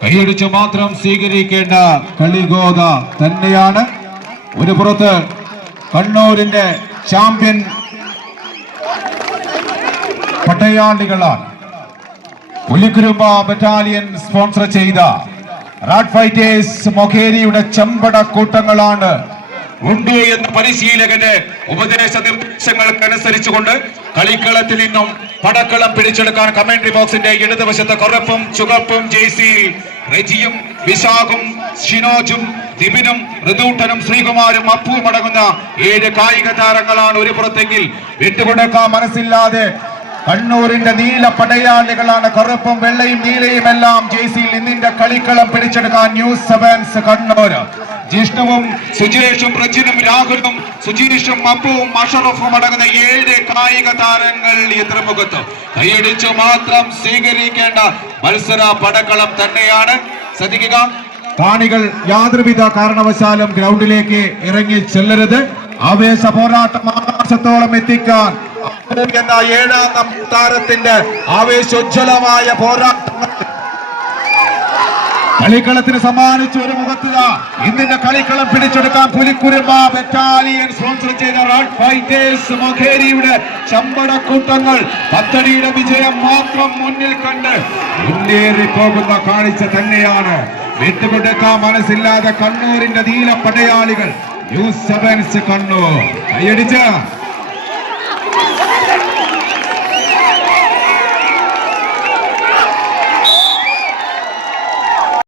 കൈയടിച്ച് മാത്രം സ്വീകരിക്കേണ്ട കളിഗോത തന്നെയാണ്. ഒരു പുറത്ത് കണ്ണൂരിന്റെ ചാമ്പ്യൻ പട്ടയാളികളാണ് പുലിക്കുരുമ്പ ബറ്റാലിയൻ സ്പോൺസർ ചെയ്ത റാഡ് ഫൈറ്റേഴ്സ് മൊഖേരിയുടെ ചെമ്പട കൂട്ടങ്ങളാണ് ഉണ്ട് എന്ന പരിശീലകന്റെ ഉപദേശ നിർദ്ദേശങ്ങൾക്കനുസരിച്ചുകൊണ്ട് കളിക്കളത്തിൽ നിന്നും പടക്കളം പിടിച്ചെടുക്കാൻ കമന്ററി ബോക്സിന്റെ ഇടതുവശത്ത് കറുപ്പും ചുവപ്പും ജെയ്സി റെജിയും വിശാഖും ഷിനോജും ദിബിനും ഋതൂട്ടനും ശ്രീകുമാരും അപ്പുവും അടങ്ങുന്ന ഏഴ് കായിക താരങ്ങളാണ് ഒരു പുറത്തെങ്കിൽ വിട്ടുകൊടുക്കാൻ മനസ്സില്ലാതെ കണ്ണൂരിന്റെ നീല പടയാളികളാണ്. കറുപ്പും വെള്ളയും നീലയും എല്ലാം ജേസിയിൽ ഇന്നിന്റെ കളിക്കളം പിടിച്ചെടുക്കാൻ ന്യൂസ് സെവൻസ് കണ്ണൂര്. ജിഷ്ണുവും സുജേഷും പ്രജിനും രാഹുലും സുജീഷും അപ്പുവും അഷറഫും അടങ്ങുന്ന ഏഴ് കായിക താരങ്ങൾ എതിർമുഖത്ത് കൈയടിച്ചു മാത്രം സ്വീകരിക്കേണ്ട മത്സര പടക്കളം തന്നെയാണ്. ശ്രദ്ധിക്കുക. കാണികൾ യാതൊരുവിധ കാരണവശാലും ഗ്രൗണ്ടിലേക്ക് ഇറങ്ങി ചെല്ലരുത്. ആവേശ പോരാട്ടം ആകാശത്തോളം എത്തിക്കാൻ എന്ന ഏഴാം താരത്തിന്റെ ആവേശോജ്വലമായ പോരാട്ടങ്ങൾ കളിക്കളത്തിന് സമ്മാനിച്ച ഒരു മുഖത്തുക ഇന്നിന്റെ കളിക്കളം പിടിച്ചെടുക്കാൻ പുലിക്കുരുമ്പ ബറ്റാലിയൻ സ്പോൺസർ ചെയ്ത റാഡ് ഫൈറ്റേഴ്സ് മഖേരിയുടെ ചമ്പടക്കൂട്ടങ്ങൾ പത്തടിയുടെ വിജയം മാത്രം മുന്നിൽ കണ്ട് മുന്നേറി പോകുന്ന കാഴ്ച തന്നെയാണ്. വിട്ടുകൊടുക്കാൻ മനസ്സില്ലാതെ കണ്ണൂരിന്റെ നീല പടയാളികൾ ന്യൂസ് സെവൻസ് കണ്ണൂർ. കൈയടിച്ച്.